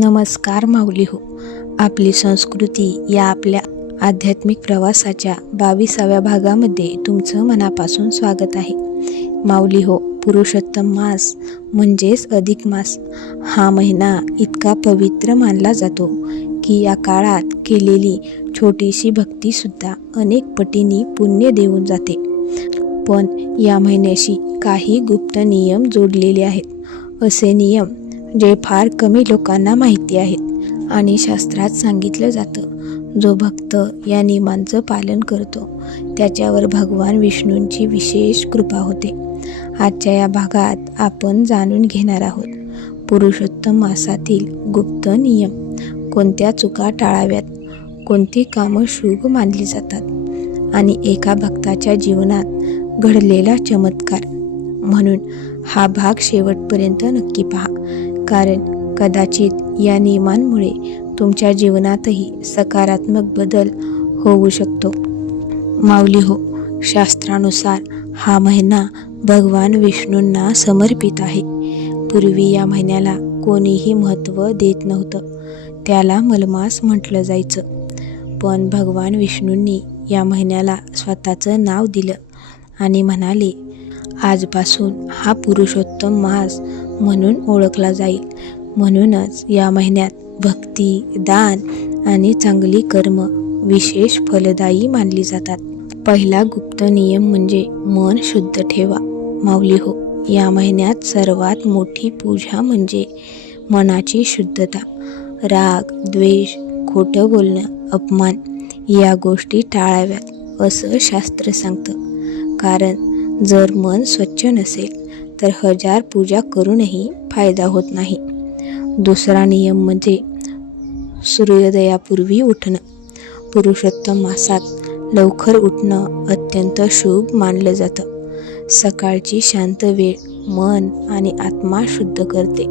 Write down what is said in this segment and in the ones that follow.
नमस्कार माऊली हो. आपली संस्कृती या आपल्या आध्यात्मिक प्रवासाच्या 22व्या भागामध्ये तुमचं मनापासून स्वागत आहे. माऊली हो, पुरुषोत्तम मास म्हणजेच अधिक मास हा महिना इतका पवित्र मानला जातो की या काळात केलेली छोटीशी भक्तीसुद्धा अनेक पटींनी पुण्य देऊन जाते. पण या महिन्याशी काही गुप्त नियम जोडलेले आहेत. असे नियम जे फार कमी लोकांना माहिती आहेत आणि शास्त्रात सांगितलं जातं, जो भक्त या नियमांचं पालन करतो त्याच्यावर भगवान विष्णूंची विशेष कृपा होते. आजच्या या भागात आपण जाणून घेणार आहोत पुरुषोत्तम मासातील गुप्त नियम, कोणत्या चुका टाळाव्यात, कोणती कामं शुभ मानली जातात आणि एका भक्ताच्या जीवनात घडलेला चमत्कार. म्हणून हा भाग शेवटपर्यंत नक्की पहा, कारण कदाचित या नियमांमुळे तुमच्या जीवनातही सकारात्मक बदल होऊ शकतो. माऊली हो, शास्त्रानुसार हा महिना भगवान विष्णूंना समर्पित आहे. पूर्वी या महिन्याला कोणीही महत्त्व देत नव्हतं, त्याला मलमास म्हटलं जायचं. पण भगवान विष्णूंनी या महिन्याला स्वतःचं नाव दिलं आणि म्हणाले, आजपासून हा पुरुषोत्तम मास म्हणून ओळखला जाईल. म्हणूनच या महिन्यात भक्ती, दान आणि चांगली कर्म विशेष फलदायी मानली जातात. पहिला गुप्त नियम म्हणजे मन शुद्ध ठेवा. माऊली हो, या महिन्यात सर्वात मोठी पूजा म्हणजे मनाची शुद्धता. राग, द्वेष, खोटं बोलणं, अपमान या गोष्टी टाळाव्यात असं शास्त्र सांगतं. कारण जर मन स्वच्छ नसेल तर हजार पूजा करूनही फायदा होत नाही. दुसरा नियम म्हणजे सूर्योदयापूर्वी उठणं. पुरुषोत्तम मासात लवकर उठणं अत्यंत शुभ मानलं जातं. सकाळची शांत वेळ मन आणि आत्मा शुद्ध करते.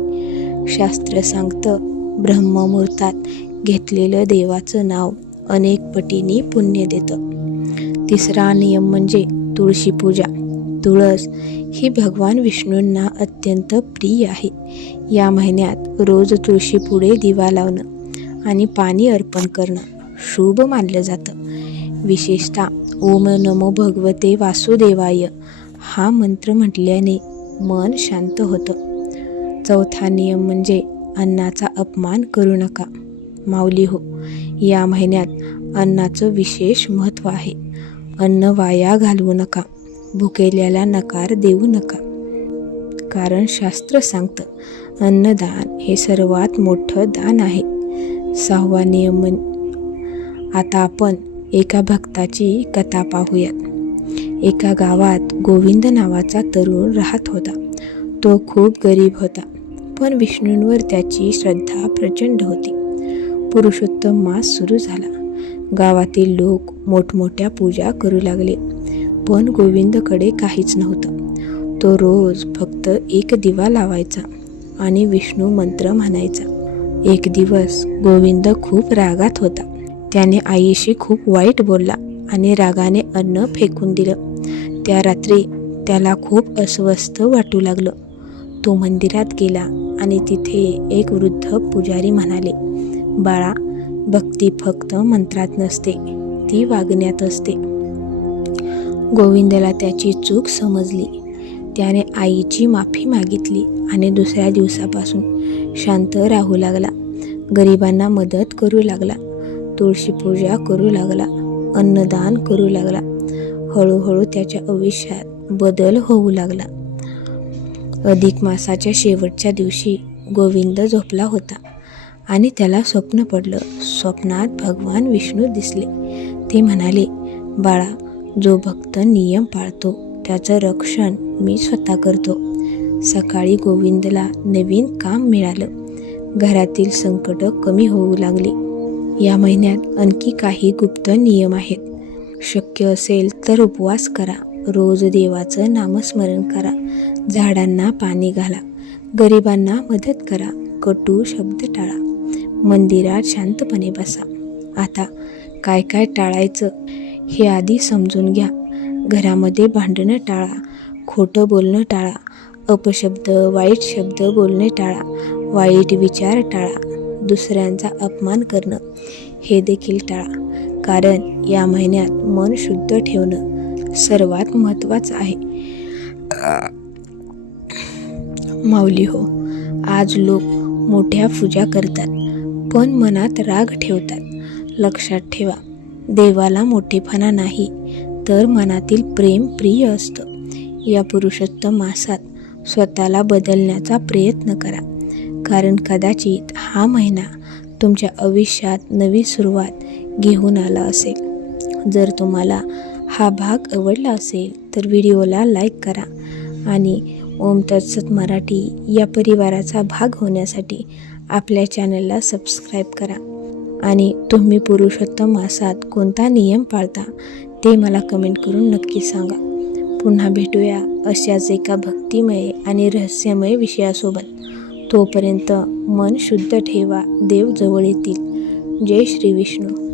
शास्त्र सांगतं, ब्रह्ममुहूर्तात घेतलेलं देवाचं नाव अनेक पटींनी पुण्य देतं. तिसरा नियम म्हणजे तुळशी पूजा. तुळस ही भगवान विष्णूंना अत्यंत प्रिय आहे. या महिन्यात रोज तुळशीपुढे दिवा लावणं आणि पाणी अर्पण करणं शुभ मानलं जातं. विशेषतः ओम नमो भगवते वासुदेवाय हा मंत्र म्हटल्याने मन शांत होतं. चौथा नियम म्हणजे अन्नाचा अपमान करू नका. माऊली हो, या महिन्यात अन्नाचं विशेष महत्त्व आहे. अन्न वाया घालवू नका, भुकेल्याला नकार देऊ नका. कारण शास्त्र सांगतं, अन्नदान हे सर्वात मोठं दान आहे. सहावा नियम. आता आपण एका भक्ताची कथा पाहूयात. एका गावात गोविंद नावाचा तरुण राहत होता. तो खूप गरीब होता, पण विष्णूंवर त्याची श्रद्धा प्रचंड होती. पुरुषोत्तम मास सुरू झाला. गावातील लोक मोठमोठ्या पूजा करू लागले, पण गोविंदकडे काहीच नव्हतं. तो रोज फक्त एक दिवा लावायचा आणि विष्णू मंत्र म्हणायचा. एक दिवस गोविंद खूप रागात होता. त्याने आईशी खूप वाईट बोलला आणि रागाने अन्न फेकून दिलं. त्या रात्री त्याला खूप अस्वस्थ वाटू लागलं. तो मंदिरात गेला आणि तिथे एक वृद्ध पुजारी म्हणाले, बाळा, भक्ती फक्त मंत्रात नसते, ती वागण्यात असते. गोविंदला त्याची चूक समजली. त्याने आईची माफी मागितली आणि दुसऱ्या दिवसापासून शांत राहू लागला. गरिबांना मदत करू लागला, तुळशी पूजा करू लागला, अन्नदान करू लागला. हळूहळू त्याच्या आयुष्यात बदल होऊ लागला. अधिक मासाच्या शेवटच्या दिवशी गोविंद झोपला होता आणि त्याला स्वप्न पडलं. स्वप्नात भगवान विष्णू दिसले. ते म्हणाले, बाळा, जो भक्त नियम पाळतो त्याचं रक्षण मी स्वतः करतो. सकाळी गोविंदला नवीन काम मिळालं. घरातील संकट कमी होऊ लागली. या महिन्यात आणखी काही गुप्त नियम आहेत. शक्य असेल तर उपवास करा, रोज देवाचं नामस्मरण करा, झाडांना पाणी घाला, गरिबांना मदत करा, कटू शब्द टाळा, मंदिरात शांतपणे बसा. आता काय काय टाळायचं हे आधी समजून घ्या. घरामध्ये भांडणं टाळा, खोटं बोलणं टाळा, अपशब्द, वाईट शब्द बोलणे टाळा, वाईट विचार टाळा, दुसऱ्यांचा अपमान करणं हे देखील टाळा, कारण या महिन्यात मन शुद्ध ठेवणं सर्वात महत्त्वाचं आहे. माऊली हो, आज लोक मोठ्या पूजा करतात पण मनात राग ठेवतात. लक्षात ठेवा, देवाला मोठेपणा नाही तर मनातील प्रेम प्रिय असतं. या पुरुषोत्तम मासात स्वतःला बदलण्याचा प्रयत्न करा, कारण कदाचित हा महिना तुमच्या आयुष्यात नवी सुरुवात घेऊन आला असेल. जर तुम्हाला हा भाग आवडला असेल तर व्हिडिओला लाईक करा आणि ओम तत्सत मराठी या परिवाराचा भाग होण्यासाठी आपल्या चॅनलला सबस्क्राईब करा. आणि तुम्ही पुरुषोत्तम मासात कोणता नियम पाळता ते मला कमेंट करून नक्की सांगा. पुन्हा भेटूया अशाच एका भक्तिमय आणि रहस्यमय विषयासोबत. तोपर्यंत मन शुद्ध ठेवा, देव जवळ येतील. जय श्री विष्णू.